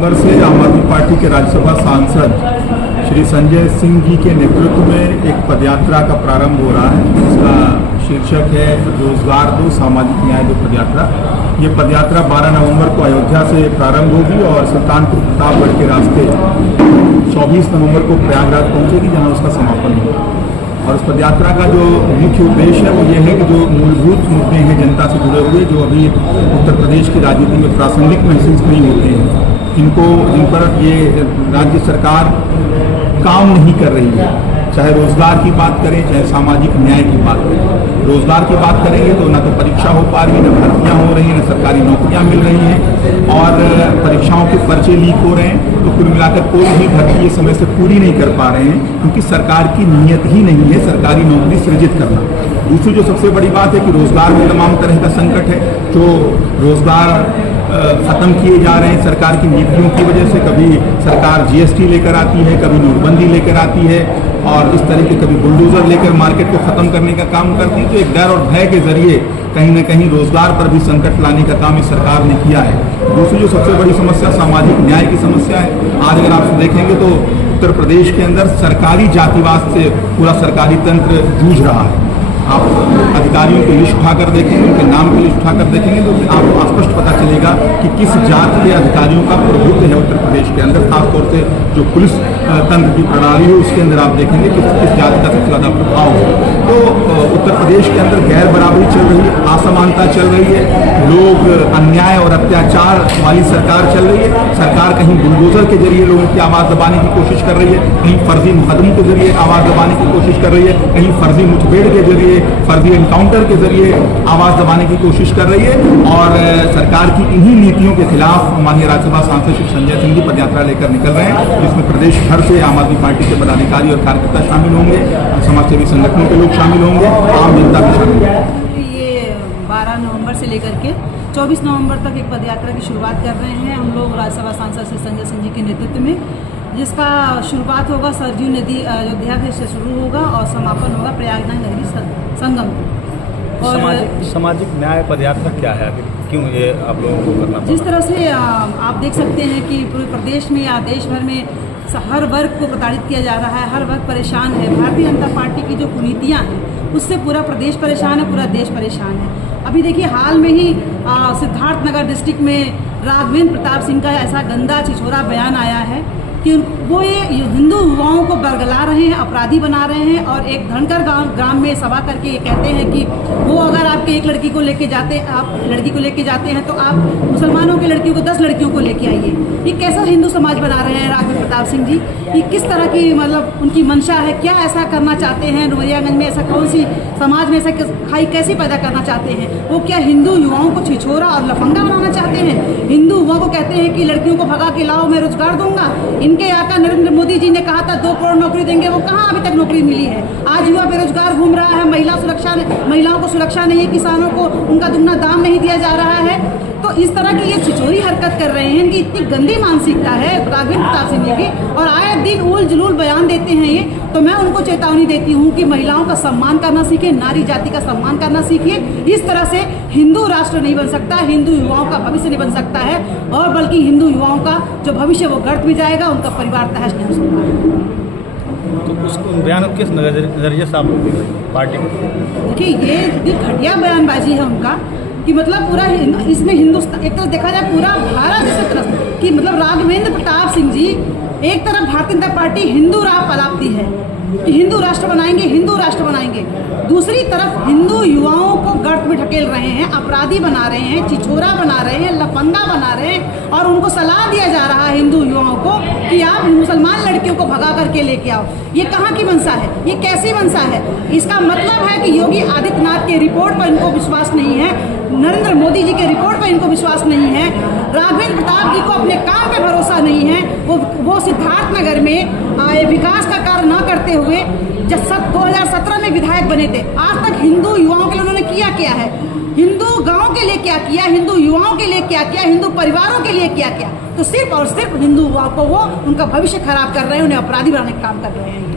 नवंबर से आम आदमी पार्टी के राज्यसभा सांसद श्री संजय सिंह जी के नेतृत्व में एक पदयात्रा का प्रारंभ हो रहा है। इसका शीर्षक है रोजगार दो, सामाजिक न्याय दो पदयात्रा। ये पदयात्रा 12 नवंबर को अयोध्या से प्रारंभ होगी और सुल्तानपुर प्रतापगढ़ के रास्ते 24 नवंबर को प्रयागराज पहुंचेगी, जहां उसका समापन होगा। और इस पदयात्रा का जो मुख्य उद्देश्य है वो ये है कि जो मूलभूत मुद्दे हैं जनता से जुड़े हुए, जो अभी उत्तर प्रदेश की राजनीति में प्रासंगिक महसूस नहीं होते हैं, जिन पर ये राज्य सरकार काम नहीं कर रही है, चाहे रोजगार की बात करें चाहे सामाजिक न्याय की बात करें। रोजगार की बात करेंगे तो न तो परीक्षा हो पा रही है, न भर्तियाँ हो रही हैं, न सरकारी नौकरियाँ मिल रही हैं और परीक्षाओं के पर्चे लीक हो रहे हैं। तो कुल मिलाकर कोई भी भर्ती ये समय से पूरी नहीं कर पा रहे हैं, क्योंकि सरकार की नीयत ही नहीं है सरकारी नौकरी सृजित करना। दूसरी जो सबसे बड़ी बात है कि रोजगार में तमाम तरह का संकट है। जो रोजगार खत्म किए जा रहे हैं सरकार की नीतियों की वजह से, कभी सरकार जीएसटी लेकर आती है, कभी नोटबंदी लेकर आती है और इस तरह के कभी बुलडोजर लेकर मार्केट को खत्म करने का काम करती है। तो एक डर और भय के जरिए कहीं न कहीं रोजगार पर भी संकट लाने का काम इस सरकार ने किया है। दूसरी जो सबसे बड़ी समस्या सामाजिक न्याय की समस्या है। आज अगर आप देखेंगे तो उत्तर प्रदेश के अंदर सरकारी जातिवाद से पूरा सरकारी तंत्र जूझ रहा है। आप अधिकारियों की लिस्ट उठाकर देखेंगे, उनके नाम की लिस्ट उठाकर देखेंगे तो आपको स्पष्ट पता चलेगा कि किस जात के अधिकारियों का प्रभुत्व है उत्तर प्रदेश के अंदर। खासतौर से जो पुलिस तंत्र की प्रणाली है उसके अंदर आप देखेंगे कि किस जात का सबसे ज़्यादा प्रभाव है। तो उत्तर प्रदेश के अंदर गैर बराबरी चल रही है, असमानता चल रही है, लोग अन्याय और अत्याचार वाली सरकार चल रही है। सरकार कहीं बुलडोजर के जरिए लोगों की आवाज़ दबाने की कोशिश कर रही है, कहीं फर्जी मुकदमों के जरिए आवाज़ दबाने की कोशिश कर रही है, कहीं फर्जी मुठभेड़ के जरिए, फर्जी एनकाउंटर के जरिए आवाज़ दबाने की कोशिश कर रही है। और सरकार की इन्हीं नीतियों के खिलाफ माननीय राज्यसभा सांसद श्री संजय सिंह जी पदयात्रा लेकर निकल रहे हैं, जिसमें प्रदेश भर से आम आदमी पार्टी के पदाधिकारी और कार्यकर्ता शामिल होंगे, समाजसेवी संगठनों के लोग शामिल होंगे, आम जनता भी शामिल होंगे। ये 12 नवंबर से लेकर के 24 नवंबर तक एक पदयात्रा की शुरुआत कर रहे हैं हम लोग राज्यसभा सांसद श्री संजय सिंह जी के नेतृत्व में, जिसका शुरुआत होगा सरयू नदी अयोध्या से शुरू होगा और समापन होगा प्रयागराज नगरी संगम। और सामाजिक न्याय पदयात्रा क्या है, क्यों ये आप लोगों को करना? जिस तरह से आप देख सकते हैं कि पूरे प्रदेश में या देश भर में हर वर्ग को प्रताड़ित किया जा रहा है, हर वर्ग परेशान है। भारतीय जनता पार्टी की जो कुनीतियाँ हैं उससे पूरा प्रदेश परेशान है, पूरा देश परेशान है। अभी देखिए हाल में ही सिद्धार्थनगर डिस्ट्रिक्ट में राघवेंद्र प्रताप सिंह का ऐसा गंदा छिछोरा बयान आया है कि वो ये हिंदू युवाओं को बरगला रहे हैं, अपराधी बना रहे हैं और एक धनकर ग्राम में सभा करके ये कहते हैं कि वो अगर आपके एक लड़की को लेके जाते हैं तो आप मुसलमानों की लड़कियों को 10 लड़कियों को लेके आइए। ये कैसा हिंदू समाज बना रहे हैं राघवेंद्र प्रताप सिंह जी? ये किस तरह की मतलब उनकी मंशा है, क्या ऐसा करना चाहते हैं? डुमरियागंज में ऐसा कौन सी समाज में ऐसा खाई कैसी पैदा करना चाहते हैं? वो क्या हिंदू युवाओं को छिछोरा और लफंगा बनाना चाहते हैं? हिंदू युवाओं को कहते हैं कि लड़कियों को भगा के लाओ, मैं रोजगार दूंगा। इनके आका नरेंद्र मोदी जी ने कहा था 2 करोड़ नौकरी देंगे, वो कहाँ अभी तक नौकरी मिली है? आज युवा बेरोजगार घूम रहा है, महिलाओं को सुरक्षा नहीं है, किसानों को उनका दुगना दाम नहीं दिया जा रहा है। तो इस तरह की ये छिछोरी हरकत कर रहे हैं, इनकी इतनी गंदी मानसिकता है राघवेंद्र प्रताप सिंह जी की, और आए दिन उल जुलूल बयान देते हैं ये। तो मैं उनको चेतावनी देती हूँ कि महिलाओं का सम्मान करना सीखिए, नारी जाति का सम्मान करना सीखिए। इस तरह से हिंदू राष्ट्र नहीं बन सकता, हिंदू युवाओं का भविष्य नहीं बन सकता है, और बल्कि हिंदू युवाओं का जो भविष्य वो गर्त भी जाएगा, उनका परिवार तहस नहीं हो सकता। तो उसको बयान किस नजरिए से आप पार्टी? देखिए ये घटिया बयानबाजी है उनका कि मतलब पूरा इसमें हिंदुस्तान, एक तरफ देखा जाए पूरा भारत इस तरफ कि मतलब राघवेंद्र प्रताप सिंह जी एक तरफ भारतीय जनता पार्टी हिंदू राह पलापती है कि हिंदू राष्ट्र बनाएंगे, हिंदू राष्ट्र बनाएंगे, दूसरी तरफ हिंदू युवाओं को गर्त में ढकेल रहे हैं, अपराधी बना रहे हैं, छिछोरा बना रहे हैं, लफंगा बना रहे हैं, और उनको सलाह दिया जा रहा है हिंदू युवाओं को कि आप मुसलमान लड़कियों को भगा करके लेके आओ। ये कहाँ की मंशा है? ये कैसी मंशा है? इसका मतलब है कि योगी आदित्यनाथ के रिपोर्ट पर इनको विश्वास नहीं है, नरेंद्र मोदी जी के रिपोर्ट पर इनको विश्वास नहीं है, राघवेंद्र प्रताप जी को अपने काम पे भरोसा नहीं है। वो सिद्धार्थनगर में विकास का कार्य न करते हुए जब 2017 में विधायक बने थे, आज तक हिंदू युवाओं के लिए उन्होंने क्या है? हिंदू गांव के लिए क्या किया, हिंदू युवाओं के लिए क्या किया, हिंदू परिवारों के लिए क्या किया? तो सिर्फ और सिर्फ हिंदू युवाओं को वो उनका भविष्य खराब कर रहे हैं, उन्हें अपराधी बनाने का काम कर रहे हैं।